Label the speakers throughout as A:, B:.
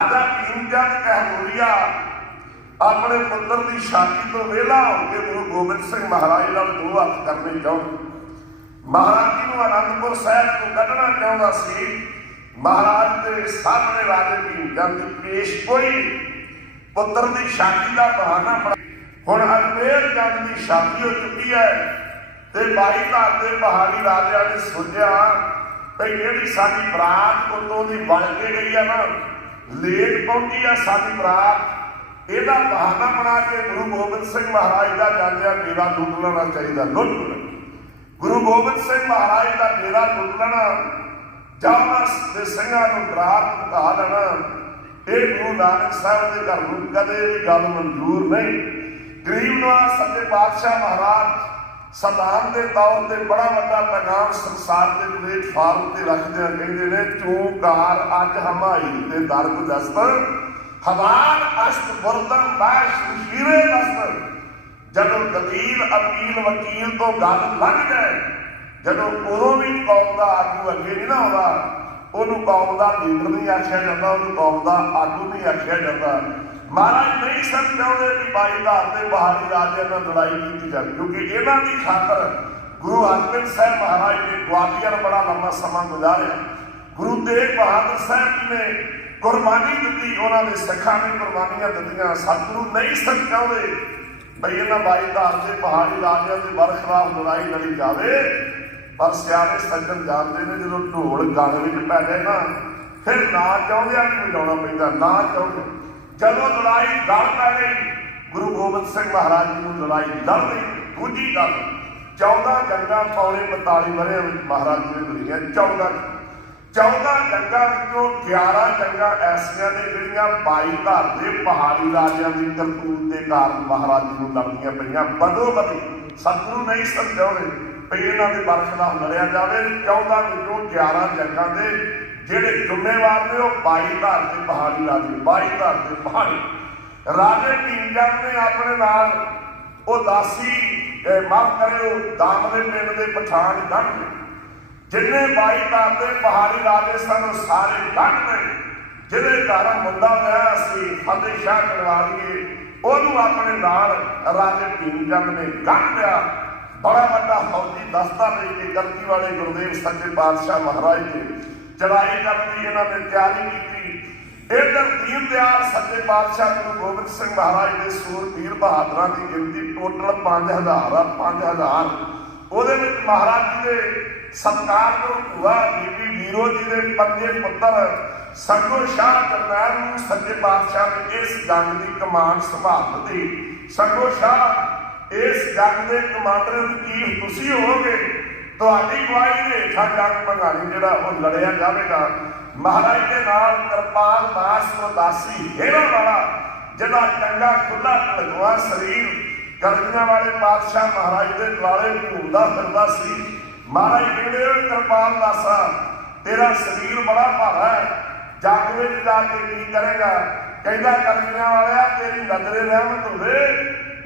A: ਰਾਜਾ ਭੀਮਚੰਦ ਕਹਿਨੂਰੀਆ ਆਪਣੇ ਪੁੱਤਰ ਦੀ ਸ਼ਾਦੀ ਤੋਂ ਵਿਹਲਾ ਹੋ ਕੇ ਗੁਰੂ ਗੋਬਿੰਦ ਸਿੰਘ ਮਹਾਰਾਜ ਨਾਲ ਦੋ ਹੱਥ ਕਰਨੇ ਚਾਹੁੰਦੇ। ਮਹਾਰਾਜ ਜੀ ਨੂੰ ਅਨੰਦਪੁਰ ਸਾਹਿਬ ਤੋਂ ਕੱਢਣਾ ਚਾਹੁੰਦਾ ਸੀ। ਮਹਾਰਾਜ ਦੇ ਸਾਹਮਣੇ ਰਾਜੇ ਭੀਮਚੰਦ ਦੀ ਪੇਸ਼ ਕੋਈ ਪੁੱਤਰ ਦੀ ਸ਼ਾਦੀ ਦਾ ਬਹਾਨਾ ਬਣਾ ਹੁਣ ਅਜਮੇਰ ਜੰਗ ਦੀ ਸ਼ਾਦੀ ਹੋ ਚੁੱਕੀ ਹੈ ਤੇ ਬਾਈ ਘਰ ਦੇ ਪਹਾੜੀ ਰਾਜਿਆਂ ਨੇ ਸੋਚਿਆ ਭਈ ਜਿਹੜੀ ਸਾਡੀ ਬਰਾਤ ਉਤੋਂ ਦੀ ਬਣ ਕੇ ਗਈ ਆ ਨਾ ਲੇਟ ਪਹੁੰਚੀ ਆ ਸਾਡੀ ਬਰਾਤ। ਇਹਦਾ ਬਹਾਨਾ ਬਣਾ ਕੇ ਗੁਰੂ ਗੋਬਿੰਦ ਸਿੰਘ ਮਹਾਰਾਜ ਦਾ ਜਾਂਦਿਆਂ ਮੇਰਾ ਲੁੱਟ ਲੈਣਾ ਚਾਹੀਦਾ ਲੁੱਟ ਗੁਰੂ ਗੋਬਿੰਦ ਸਿੰਘ ਮਹਾਰਾਜ ਦਾ ਮੇਰਾ ਲੁੱਟ ਲੈਣਾ ਜਾਵਾਂ ਦੇ ਸਿੰਘਾਂ ਨੂੰ ਰਾਤ ਧਾ ਲੈਣਾ, ਇਹ ਗੁਰੂ ਨਾਨਕ ਸਾਹਿਬ ਦੇ ਘਰ ਨੂੰ ਕਦੇ ਵੀ ਗੱਲ ਮਨਜ਼ੂਰ ਨਹੀਂ। ਗਰੀਬ ਨਵਾਜ਼ ਸੱਚੇ ਪਾਤਸ਼ਾਹ ਮਹਾਰਾਜ ਸਦਾਨ ਦੇ ਤੌਰ ਤੇ ਬੜਾ ਵੱਡਾ ਪੈਗਾਮ ਸੰਸਾਰ ਦੇ ਪਲੇਟਫਾਰਮ ਤੇ ਰੱਖਦੇ ਆ, ਕਹਿੰਦੇ ਨੇ ਚੂਕਾਰ ਅੱਜ ਹਮਾਈ ਤੇ ਦਰਦ ਦਸਤ ਹਵਾਨ ਅਸ਼ਟ ਬੁਰਦਨ ਬਾਸ਼ ਸ਼ੀਰੇ ਦਸਤ, ਜਦੋਂ ਕਬੀਲ ਅਪੀਲ ਵਕੀਲ ਤੋਂ ਗੱਲ ਲੰਘ ਜਾਏ, ਜਦੋਂ ਉਦੋਂ ਵੀ ਕੌਮ ਦਾ ਆਗੂ ਅੱਗੇ ਨਹੀਂ ਨਾ ਆਉਂਦਾ, ਉਹਨੂੰ ਕੌਮ ਦਾ ਲੀਡਰ ਨਹੀਂ ਆਖਿਆ ਜਾਂਦਾ, ਉਹਨੂੰ ਕੌਮ ਦਾ ਆਗੂ ਨਹੀਂ ਆਖਿਆ ਜਾਂਦਾ। ਮਹਾਰਾਜ ਨਹੀਂ ਸਨ ਚਾਹੁੰਦੇ ਵੀ ਬਾਈ ਧਾਰ ਦੇ ਬਹਾਰੀ ਰਾਜਿਆਂ ਨਾਲ ਲੜਾਈ ਕੀਤੀ ਜਾਵੇ ਕਿਉਂਕਿ ਇਹਨਾਂ ਦੀ ਖਾਤਰ ਗੁਰੂ ਹਰਗੋਬਿੰਦ ਸਾਹਿਬ ਮਹਾਰਾਜ ਨੇ ਗਵਾਲੀਅਰ ਬੜਾ ਲੰਮਾ ਸਮਾਂ ਗੁਜ਼ਾਰਿਆ। ਗੁਰੂ ਤੇਗ ਬਹਾਦਰ ਸਾਹਿਬ ਨੇ ਕੁਰਬਾਨੀ ਦਿੱਤੀ, ਉਹਨਾਂ ਦੇ ਸਿੱਖਾਂ ਨੇ ਕੁਰਬਾਨੀਆਂ ਦਿੱਤੀਆਂ। ਸਤਿਗੁਰੂ ਨਹੀਂ ਸਨ ਚਾਹੁੰਦੇ ਬਈ ਇਹਨਾਂ ਬਾਈ ਧਾਰ ਦੇ ਪਹਾੜੀ ਰਾਜਿਆਂ ਦੇ ਬਰਖਲਾਫ ਲੜਾਈ ਲੜੀ ਜਾਵੇ, ਪਰ ਸਿਆਣੇ ਸੱਜਣ ਜਾਣਦੇ ਨੇ ਜਦੋਂ ਢੋਲ ਗਲ ਵਿੱਚ ਪੈ ਜਾਏ ਨਾ, ਫਿਰ ਨਾ ਚਾਹੁੰਦਿਆਂ ਵੀ ਵਜਾਉਣਾ ਪੈਂਦਾ, ਨਾ ਚਾਹੁੰਦੇ। ਜਦੋਂ ਲੜਾਈ ਗਲ ਪੈ ਗਈ ਗੁਰੂ ਗੋਬਿੰਦ ਸਿੰਘ ਮਹਾਰਾਜ ਜੀ ਨੂੰ ਲੜਾਈ ਲੜ ਲਈ ਦੂਜੀ ਗੱਲ 14 ਜੰਗਾਂ ਪੌਣੇ 42 ਵਰਿਆਂ ਮਹਾਰਾਜ ਜੀ ਨੇ ਲੜੀਆਂ 14 14 ਜੰਗਾਂ ਵਿੱਚੋਂ 11 ਜੰਗਾਂ ਐਸੀਆਂ ਨੇ ਜਿਹੜੀਆਂ 22 ਘਰ ਦੇ ਪਹਾੜੀ ਰਾਜਿਆਂ ਦੀ ਕਰਤੂਤ ਦੇ ਕਾਰਨ ਮਹਾਰਾਜ ਜੀ ਨੂੰ ਲੜਨੀਆਂ ਪਈਆਂ। ਬਦੋ ਬਦੀ ਸਤਿਗੁਰੂ ਨਹੀਂ ਸਮਝਾਉਂਦੇ ਵੀ ਇਹਨਾਂ ਦੇ ਬਰਖਲਾਫ ਲੜਿਆ ਜਾਵੇ। 14 ਵਿੱਚੋਂ 11 ਜੰਗਾਂ ਦੇ ਜਿਹੜੇ ਜ਼ਿੰਮੇਵਾਰ ਨੇ ਉਹ 22 ਘਰ ਦੇ ਪਹਾੜੀ ਰਾਜੇ 22 ਘਰ ਦੇ ਪਹਾੜੀ। ਰਾਜੇ ਭੀਮਚੰਦ ਨੇ ਆਪਣੇ ਨਾਲ, ਉਹ ਦਾਸੀ ਮਾਫ ਕਰਿਓ, ਦਾਮ ਦੇ ਪਿੰਡ ਦੇ ਪਛਾਣ ਗੰਢ ਜਿੰਨੇ ਬਾਈ ਘਰ ਦੇ ਪਹਾੜੀ ਰਾਜੇ ਸਨ, ਉਹ ਸਾਰੇ ਗੰਢ ਨੇ। ਜਿਹਦੇ ਘਰ ਮੁੰਡਾ ਹੋਇਆ ਸੀ, ਫਤਿਹ ਸ਼ਾਹ ਕਰਵਾਲੀਏ ਉਹਨੂੰ ਆਪਣੇ ਨਾਲ ਰਾਜੇ ਭੀਮਚੰਦ ਨੇ। ਗੰਢ ਲਿਆ ਬੜਾ ਵੱਡਾ ਫੌਜੀ ਦਸਤਾ ਲੈ ਕੇ ਗਲਤੀ ਵਾਲੇ ਗੁਰਦੇਵ ਸੱਚੇ ਪਾਤਸ਼ਾਹ ਮਹਾਰਾਜ ਜੀ ਚੜਾਈ ਕਰਨ ਇਹਨਾਂ ਨੇ ਤਿਆਰੀ ਕੀਤੀ। ਇਧਰ ਦੀਨ ਦਿਆਲ ਸੱਚੇ ਪਾਤਸ਼ਾਹ ਗੁਰੂ ਗੋਬਿੰਦ ਸਿੰਘ ਮਹਾਰਾਜ ਦੇ ਸੂਰਬੀਰ ਬਹਾਦਰਾਂ ਦੀ ਗਿਣਤੀ ਟੋਟਲ 5000 ਆ 5000 ਉਹਦੇ ਵਿੱਚ ਮਹਾਰਾਜ ਜੀ ਦੇ ਸਤਕਾਰ ਤੋਂ ਭੂਆ ਬੀਬੀ ਵੀਰੋ ਜੀ ਦੇ ਪੰਜੇ ਪੁੱਤਰ ਸੰਗੋ ਸ਼ਾਹ ਕਰਨੈਲ ਨੂੰ ਸੱਜੇ ਪਾਤਸ਼ਾਹ ਨੇ ਇਸ ਜੰਗ ਦੀ ਕਮਾਂਡ ਸੰਭਾਲ ਦਿੱਤੀ। ਸੰਗੋ ਸ਼ਾਹ, ਇਸ ਜੰਗ ਦੇ ਕਮਾਂਡਰ ਕੀ ਤੁਸੀਂ ਹੋਵੋਗੇ? ਤੁਹਾਡੀ ਗਵਾਹੀ ਦੇ ਹੇਠਾਂ ਜੰਗ ਭੰਗਾਣੀ ਜਿਹੜਾ ਉਹ ਲੜਿਆ ਜਾਵੇਗਾ। ਮਹਾਰਾਜ ਦੇ ਨਾਲ ਕਿਰਪਾਲ ਦਾਸ ਪ੍ਰਦਾਸੀ ਹੇਰਾ ਵਾਲਾ, ਜਿਹਦਾ ਚੰਗਾ ਖੁੱਲਾ ਢਲਗਵਾ ਸਰੀਰ ਗਰਜੀਆਂ ਵਾਲੇ ਪਾਤਸ਼ਾਹ ਮਹਾਰਾਜ ਦੇ ਦੁਆਲੇ ਘੁੰਮਦਾ ਫਿਰਦਾ ਸੀ। ਮਹਾਰਾਜ ਕਹਿੰਦੇ, ਓਏ ਕਿਰਪਾਲ ਦਾਸਾ, ਤੇਰਾ ਸਰੀਰ ਬੜਾ ਭਾਰਾ ਹੈ। ਜੰਗ ਵਿੱਚ ਜਾ ਕੇ ਕੀ ਕਰੇਗਾ? ਕਹਿੰਦਾ ਗਰਜੀਆਂ ਵਾਲਿਆ, ਤੇਰੀ ਨਜ਼ਰੇ ਰਹਿਮਤ ਹੋਵੇ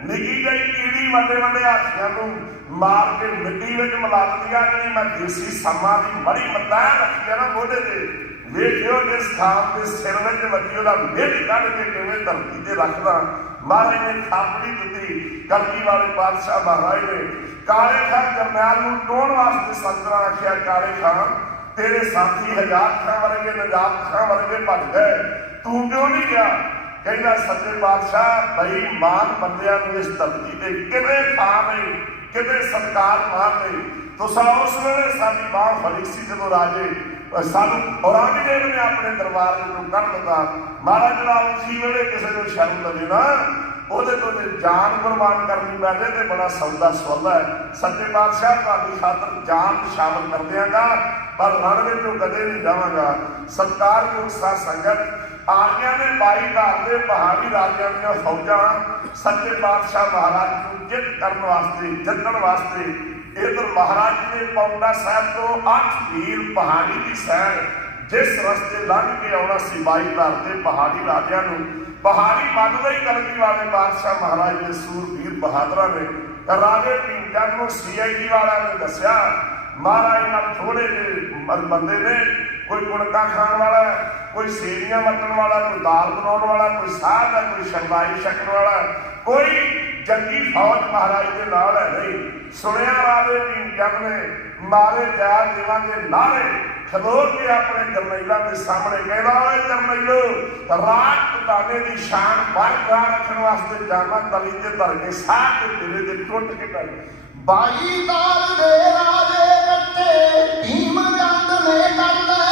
A: ਨਿੱਕੀ ਗਈ ਕੀੜੀ ਵੱਡੇ ਵੱਡੇ ਹਾਥੀਆਂ ਨੂੰ ਮਾਰ ਕੇ ਮਿੱਟੀ ਵਿੱਚ ਮਿਲਾ ਦਿੱਤੀ ਜਿਹੜੀ ਮੈਂ ਦੇਸੀ ਸਮਾਂ ਦੀ ਮੜੀ ਮੱਤਾ ਰੱਖੀ ਨਾ ਮੋਢੇ ਤੇ। ਵੇਖਿਓ ਜਿਸ ਥਾਂ ਤੇ ਸਿਰ ਵਿੱਚ ਵੱਜੀ, ਉਹਦਾ ਮਿੱਟ ਕੱਢ ਕੇ ਕਿਵੇਂ ਧਰਤੀ ਤੇ ਰੱਖਦਾ। ਮਹਾਰਾਜ ਨੇ ਥਾਪੜੀ ਦਿੱਤੀ, ਕਲਕੀ ਵਾਲੇ ਬਾਦਸ਼ਾਹ ਮਹਾਰਾਜ ਨੇ, ਕਾਲੇ ਖਾਨ ਜਰਨੈਲ ਨੂੰ ਟੋਣ ਵਾਸਤੇ ਸੰਤਰਾ ਆਖਿਆ, ਕਾਲੇ ਖਾਨ, ਤੇਰੇ ਸਾਥੀ ਹਜ਼ਾਰ ਖਾਂ ਵਰਗੇ ਨਜਾਬ ਖਾਂ ਵਰਗੇ ਭੱਜ ਗਏ। ਤੂੰ ਕਿਉਂ ਨਹੀਂ ਗਿਆ? ਕਹਿੰਦਾ ਸੱਚੇ ਪਾਤਸ਼ਾਹ, ਬਈ ਮਾਨ ਬੰਦਿਆਂ ਨੂੰ ਇਸ ਧਰਤੀ ਤੇ ਕਿਵੇਂ ਥਾਂ ਨਹੀਂ ਕਿਤੇ ਸਤਕਾਰ ਮਾਨ ਉਸ ਵੇਲੇ ਸਾਡੀ ਬਾਹ ਫੜੀ ਸੀ ਜਦੋਂ ਰਾਜੇ ਸਾਨੂੰ, ਔਰੰਗਜ਼ੇਬ ਨੇ ਆਪਣੇ ਦਰਬਾਰ ਵਿੱਚੋਂ ਕੱਢ ਦਿੱਤਾ। ਮਹਾਰਾਜ ਜਿਹੜਾ ਉਸੇ ਵੇਲੇ ਕਿਸੇ ਨੂੰ ਸ਼ਰਮ ਲਵੇ ਨਾ ਉਹਦੇ ਤੋਂ ਜੇ ਜਾਨ ਕੁਰਬਾਨ ਕਰਨੀ ਪੈਂਦੇ ਤੇ ਬੜਾ ਸੌਦਾ ਸੌਦਾ ਹੈ। ਸੱਚੇ ਪਾਤਸ਼ਾਹ, ਤੁਹਾਡੀ ਖਾਤਰ ਜਾਨ ਸ਼ਾਮਲ ਕਰ ਦਿਆਂਗਾ ਪਰ ਰਣ ਵਿੱਚੋਂ ਕਦੇ ਨਹੀਂ ਜਾਵਾਂਗਾ। ਸਤਕਾਰਯੋਗ ਸਾਧ ਸੰਗਤ ਆਗਿਆਂ ਨੇ ਬਾਈ ਘਰ ਦੇ ਪਹਾੜੀ ਰਾਜਿਆਂ ਦੀਆਂ ਫੌਜਾਂ ਸੱਚੇ ਪਾਤਸ਼ਾਹ ਮਹਾਰਾਜ ਨੂੰ ਜਿੱਤ ਕਰਨ ਵਾਸਤੇ, ਜਿੱਤਣ ਵਾਸਤੇ ਇਧਰ ਮਹਾਰਾਜ ਨੇ ਪੌਂਡਾ ਸਾਹਿਬ ਤੋਂ ਅੱਠ ਵੀਰ ਪਹਾੜੀ ਦੀ ਸੈਰ ਜਿਸ ਰਸਤੇ ਲੰਘ ਕੇ ਆਉਣਾ ਸੀ ਬਾਈ ਘਰ ਦੇ ਪਹਾੜੀ ਰਾਜਿਆਂ ਨੂੰ। ਪਹਾੜੀ ਮੰਨਦੇ ਹੀ ਕਰਨੀ ਵਾਲੇ ਪਾਤਸ਼ਾਹ ਮਹਾਰਾਜ ਦੇ ਸੂਰਬੀਰ ਬਹਾਦਰਾਂ ਨੇ। ਰਾਜੇ ਭੀਮਚੰਦ ਨੂੰ ਸੀਆਈਡੀ ਵਾਲਿਆਂ ਨੇ ਦੱਸਿਆ, ਮਹਾਰਾਜ ਨਾਲ ਥੋੜੇ ਜਿਹੇ ਬੰਦੇ ਨੇ ਕੋਈ ਕੁੜਤਾ ਖਾਣ ਵਾਲਾ ਕੋਈ ਸੇਵੀਆਂ ਵਟਣ ਵਾਲਾ, ਕੋਈ ਦਾਲ ਬਣਾਉਣ ਵਾਲਾ, ਕੋਈ ਸਾਧ ਹੈ, ਕੋਈ ਸ਼ਰਦਾਈ ਛਕਣ ਵਾਲਾ, ਕੋਈ ਜੰਗੀ ਫੌਜ ਮਹਾਰਾਜ ਦੇ ਨਾਲ ਹੈ ਨਹੀਂ। ਸੁਣਿਆ ਰਾਵੇ ਦੀ ਜਗ ਨੇ, ਮਾਰੇ ਜਾ ਦੇਵਾਂਗੇ ਨਾਰੇ ਖਲੋਰ ਕੇ ਆਪਣੇ ਗਰਮੈਲਾ ਦੇ ਸਾਹਮਣੇ ਕਹਿੰਦਾ, ਓਏ ਗਰਮੈਲੋ ਰਾਤ ਦਾਨੇ ਦੀ ਸ਼ਾਨ ਬਰਕਰਾਰ ਰੱਖਣ ਵਾਸਤੇ ਜਾਨਾ ਤਲੀ ਤੇ ਧਰ ਕੇ ਸਾਹ ਤੇ ਤੇਰੇ ਦੇ ਟੁੱਟ ਕੇ ਪੈ
B: ਬਾਈ ਦਾਲ ਦੇ ਰਾਜੇ ਕੱਟੇ, ਭੀਮ ਗੰਦ ਨੇ ਕਰਦਾ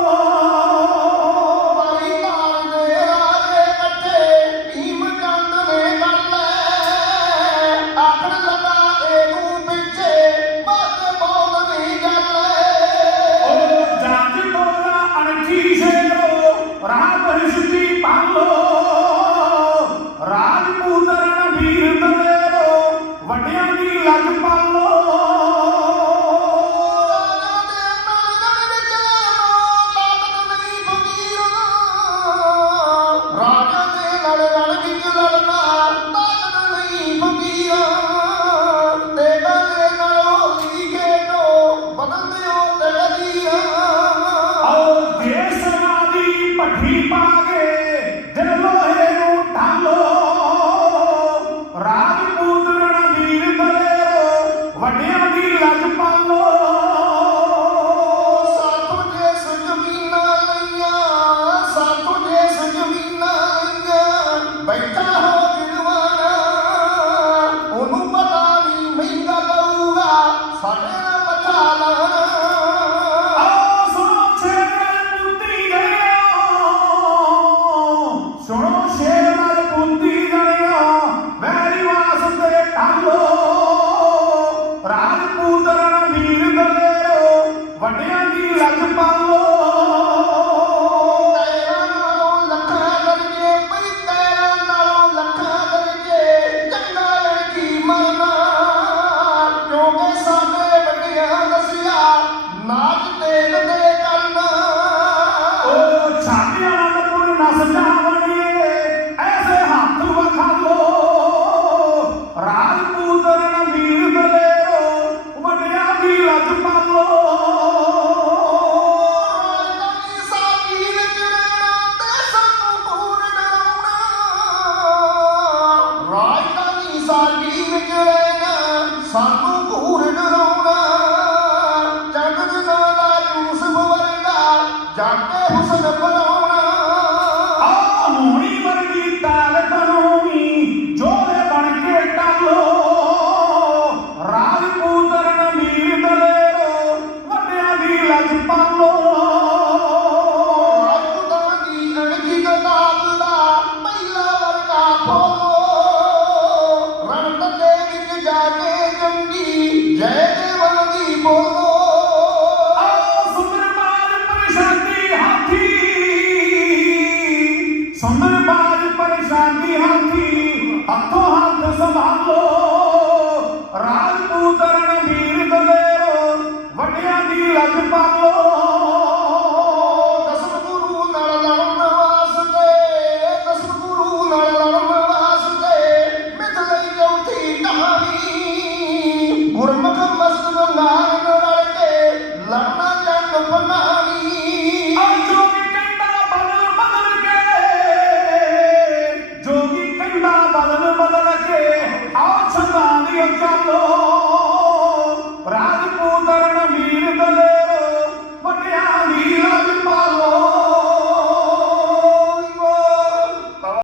B: ਸਾਨੂੰ ਭੂਰ ਡਰਾਉਣਾ ਚੰਨ ਦੇ ਨਾਲ ਯੂਸਫ ਜਾਂਦੇ ਹੁਸਨ
C: ਪਰ ਸੰਭਾਲੋ ਰਾਜਪੂਤਰਨ ਵੀਰ ਦਲੇਰੋ ਵੱਡਿਆਂ ਦੀ ਲੱਜ ਪਾਲੋ